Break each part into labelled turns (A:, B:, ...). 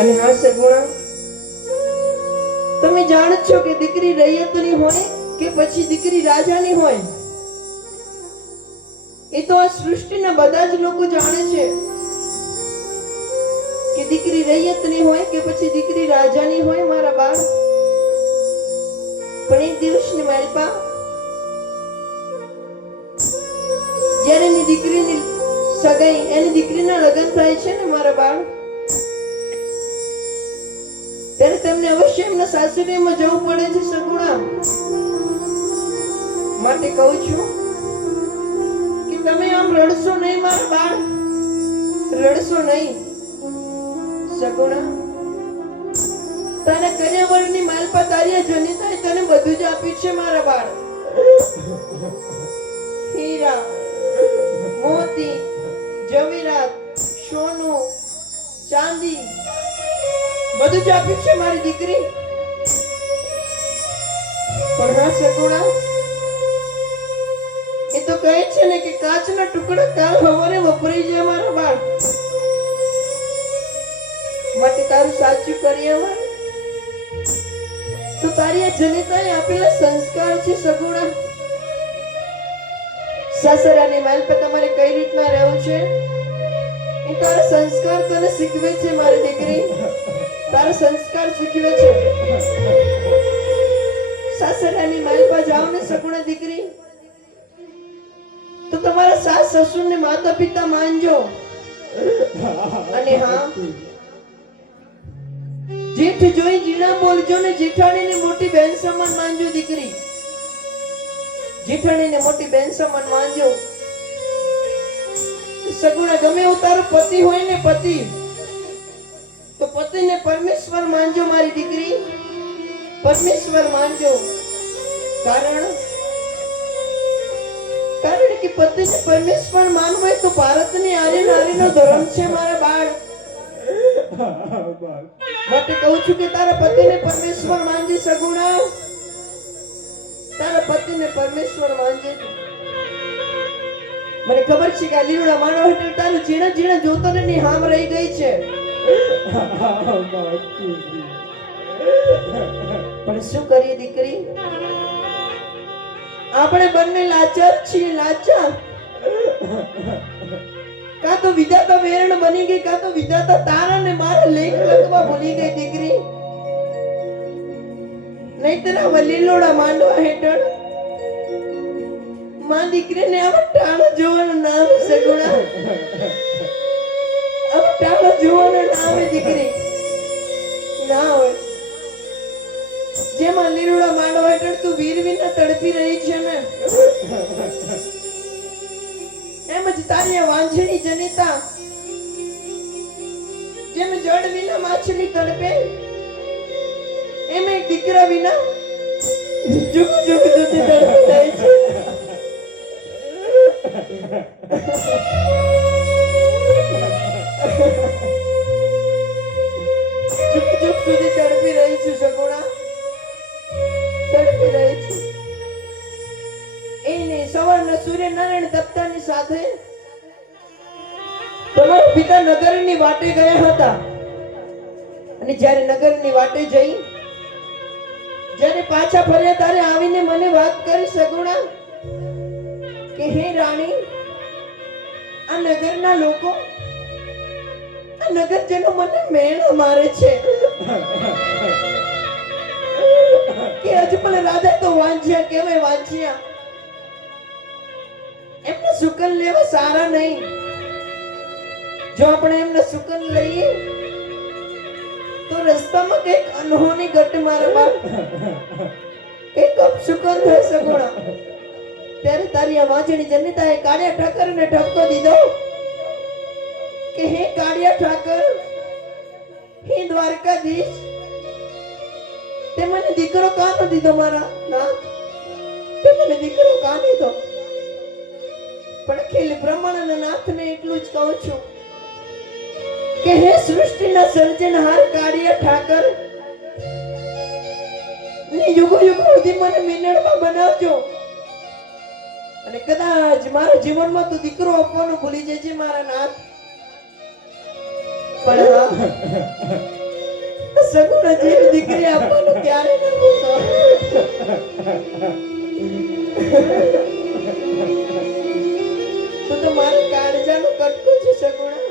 A: અને હા સગુણા તમે જાણ છો કે દીકરી રૈયતની હોય કે પછી દીકરી રાજાની હોય? એ તો આ સૃષ્ટિના બધા જ લોકો જાણે છે કે દીકરી રૈયતની હોય કે પછી દીકરી રાજાની હોય મારા બાળ. પણ એક દિવસની માલપા જ્યારે એની દીકરીની સગાઈ, એની દીકરીના લગ્ન થાય છે ને મારા બાળ તેમને અવશ્ય એમના સાસરીમાં જવું પડે છે સગુણા. માટે કહું છું કે તમે આમ રડશો નહીં મારા બાળ. રડશો નહીં, સગુણા. તને કન્યાવરની માલપા તારી જનિતા તને બધું જ આપ્યું છે મારા બાળ. હીરા, મોતી, જવેરાત, સોનું, ચાંદી બધું જ આપ્યું છે મારી દીકરી. પણ હા સગુણા એ તો કહે છે ને કે કાચના ટુકડા કાલ હવારે વપરાઈ જાય મારા બાળ. માટે તારું સાચું કરી તો તારી આ જનિતાએ આપેલા સંસ્કાર છે, સગુણા. સાસરાની માલ પર તમારે કઈ રીતના રહેવું છે? તારા સંસ્કાર તને શીખવે છે મારી દીકરી. તારા સંસ્કાર શીખવે છે. સાસરાની માલપા જાઓ ને સગુણા દીકરી. તો તમારા સાસ સસુર ને માતા પિતા માનજો. અને હા, જેઠ જોઈ જીણા બોલજો ને જેઠાણીને મોટી બહેન સમાન માનજો દીકરી. જેઠાણીને મોટી બહેન સમાન માનજો. સગુણા ગમે તારો પતિ હોય ને પતિ, તો પતિને પરમેશ્વર માનજો મારી દીકરી. પરમેશ્વર માનજો. કારણ કારણ કે પતિને પરમેશ્વર માનવું હોય તો ભારતની આર્ય નારીનો ધર્મ છે મારા બાળ. માટે કહું છું કે તારા પતિને પરમેશ્વર માનજે સગુણા. તારા પતિને પરમેશ્વર માનજે. મને ખબર છે કે આ લીલુડા માનવ હેઠળ તારું જીણ ઝીણા જોતો જોતરની હામ રહી ગઈ છે. પણ શું કરીએ દીકરી? આપણે બંને લાચાર છીએ, લાચાર. કાં તો વિધાતા વેરણ બની ગઈ, કાં તો વિધાતા તારા ને મારા લેખ લખવા ભૂલી ગઈ દીકરી. નહીતર હવે લીલોડા માંડવા હેઠળ માં દીકરીને આમ ટાણો જોવાનું નામ સગુણા આમ ટાણો જોવાનું નામ દીકરી ના હોય જેમાં લીલુડા માડો હેઠળ તું વીરવીને તડપી રહી છે ને એમ જ તારી વાંછણી જનિતા જેમ જળ વિના માછલી તડપે એમ એક દીકરા વિના જુગ જુગ જુદી તડપી જાય છે સુધી તડપી રહી છું સગોડા તડપી રહી છું. એને સવારના સૂર્યનારાયણ તપતાની સાથે તમારા પિતા નગરની વાટે ગયા હતા. અને જ્યારે નગરની વાટે જઈ, જ્યારે પાછા ફર્યા, ત્યારે આવીને મને વાત કરી, સગુણા, કે હે રાણી, આ નગરના લોકો નગરજનો મને મેણા મારે છે. કે અજમલ રાજા તો વાંચ્યા કેવાય વાંચ્યા? એમને સુકન લેવા સારા નહીં. જો આપણે એમને સુકન લઈએ, તો રસ્તામાં કંઈક અનહોની ગટ મારવા. કંઈક અપસુકન થઈ શકો ત્યારે તારી આ વાંચણી જનિતાએ કાળિયા ઠક્કર ને ઠપકો દીધો. કે હે કાળિયા ઠાકર, હે દ્વારકાધીશ, તે મને દીકરો કાનો દીધો મારા? ના? તે મને દીકરો કાનો દીધો? પણ ખેલ બ્રહ્મણ અને નાથને એટલું જ કહું છું કે હે સૃષ્ટિના સર્જનહાર કાળિયા ઠાકર, ને યુગો યુગો સુધી મને મિનળમાં બનાવજો. અને કદાચ મારા જીવનમાં તું દીકરો આપવાનું ભૂલી જજે મારા નાથ. પણ સગુણા જેવી દીકરી આપવાનું ક્યારે ન તું તો કાળજાનો કટકો છે સગુણા.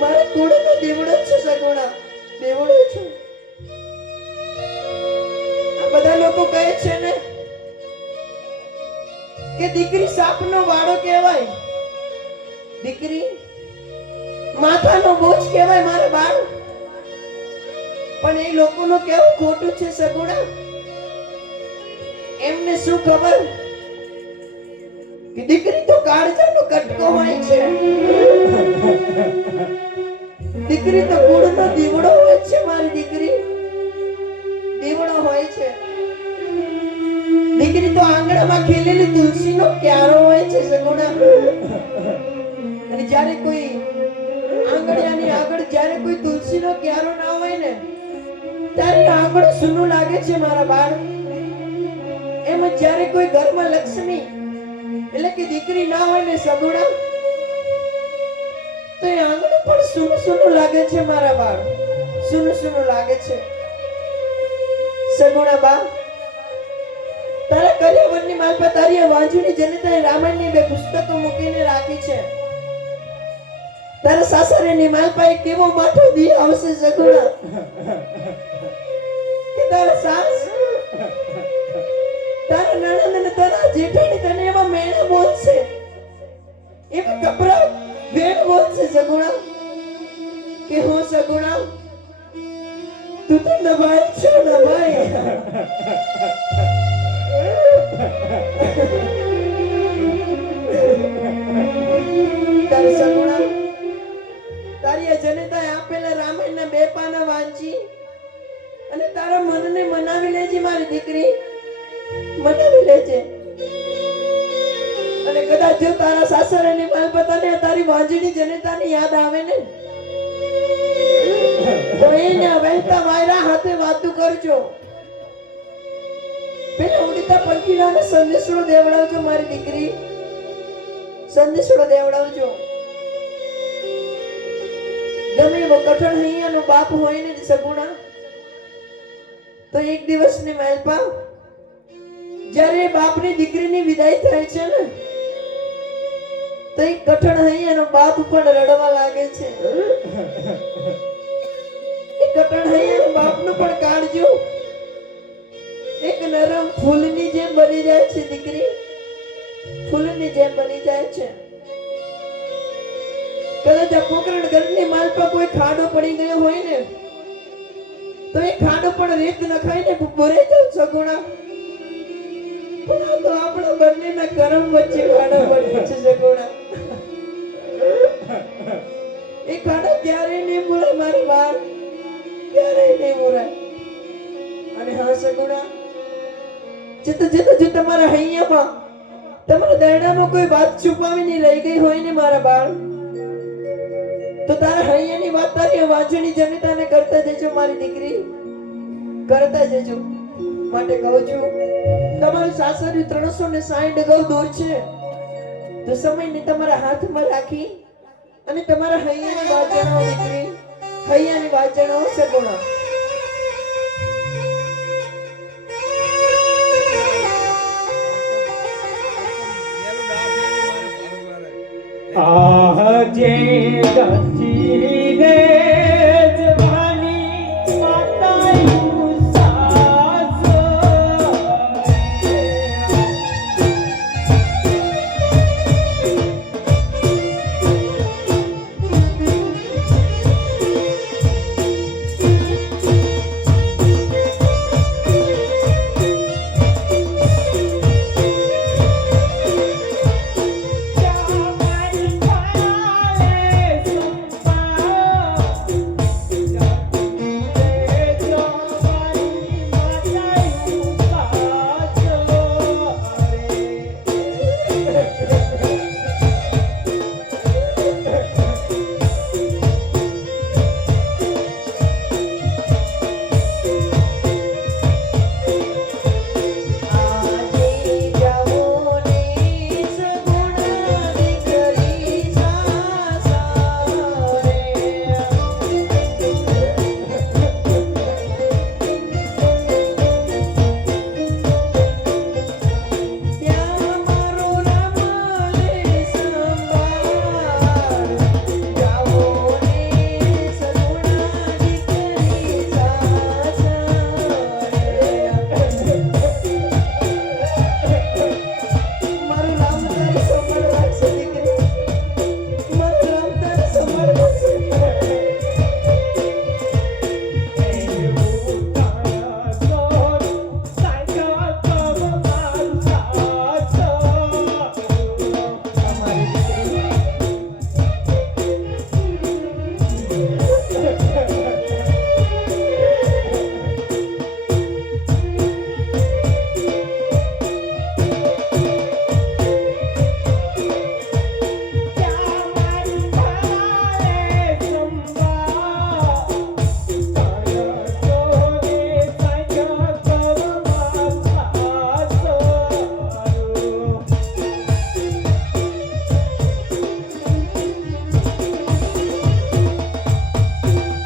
A: મારા કુળનો દીવડો છે સગુણા. દેવડો છું. આ બધા લોકો કહે છે ને કે દીકરી સાપનો વાળો કહેવાય. દીકરી માથાનો બોજ કહેવાય મારે બાળ. પણ એ લોકોનું કેવું ખોટું છે સગુણા? એમને શું ખબર? કે દીકરી તો કાળજાનો કટકો હોય છે. દીકરી તો ગુડનો દીવડો હોય છે મારી દીકરી. દીવડો હોય છે. દીકરી તો આંગણામાં ખીલેલી તુલસીનો ક્યારો હોય છે સગુણા. અને જ્યારે કોઈ કોઈ તુલસીનો ક્યારો ના હોય ને, ત્યારે આંગણ સૂનું લાગે છે મારા બાળ. એમ જ્યારે કોઈ ઘરમાં લક્ષ્મી, એટલે કે દીકરી ના હોય ને સગુણા, તો એ આંગણ પણ સૂનું સૂનું લાગે છે મારા બાળ. સૂનું સૂનું લાગે છે. સગુણા બા, તારા કરિયાવરની માલ પર તારી વાંજુની જનતાએ રામાયણની બે પુસ્તકો મૂકીને રાખી છે. તારા સાસરે ની પર કેવો માથો દી આવશે સગુણા? કે તારા સાસ? તારા નણંદ ને તારા જેઠાણી તને એવા મેળા બોલશે એવા કપરા વેણ બોલશે સગુણા? કે હું સગુણા? તું તો નભાઈ છો નભાઈ પાના વાંચી અને તારા મનને મનાવી લેજે મારી દીકરી. મનાવી લેજે. અને કદાચ જો તારા સાસરાની માલપતાને તારી વાંજણી જનતાની યાદ આવે ને, તો એને વહેતા વાયરા હાથે વાતું કરજો. પેલા ઉડીતા પંખીડાને સંદેશો દેવડાવજો મારી દીકરી. સંદેશો દેવડાવજો. એવો કઠણ હૈયાનો બાપ હોય ને સગુણા. તો એક દિવસની મહેલપા, જ્યારે એ બાપની દીકરીની વિદાય થાય છે ને, તો એક કઠણ હૈયાનો બાપ પણ રડવા લાગે છે. એ કઠણ હૈયાનો બાપનું પણ કાળજો એક નરમ ફૂલની જેમ બની જાય છે દીકરી. ફૂલની જેમ બની જાય છે. કદાચ આ ઘરની માલ પર કોઈ ખાડો પડી ગયો હોય ને, તો એ ખાડો પણ રેત નખાઈને ભરે જાવ સગુણા. પણ આ તો આપણા બંનેના કરમ વચ્ચે ખાડો બન્યો છે સગુણા. એ ખાડો ક્યારેય નહીં મૂળે મારી બાર ક્યારેય નહીં મૂળે અને હા સગુણા, જતો જતો જો તમારા હૈયામાં, તમારા દરડામાં કોઈ વાત છુપાવીને લઈ ગઈ હોય ને મારા બાળ તો તારા હૈયાની વાત તારી વાંચણી જનતાને કરતા જજો, મારી દીકરી. કરતા જજો. માટે કહું છું, તમારું સાસરી ત્રણસો ને સાઠ ગૌ દૂર છે. તો સમયને તમારા હાથમાં રાખી અને તમારા હૈયાની વાત જણાવો, દીકરી. હૈયાની વાત જણાવો, સગુણા.
B: આજે ગતિ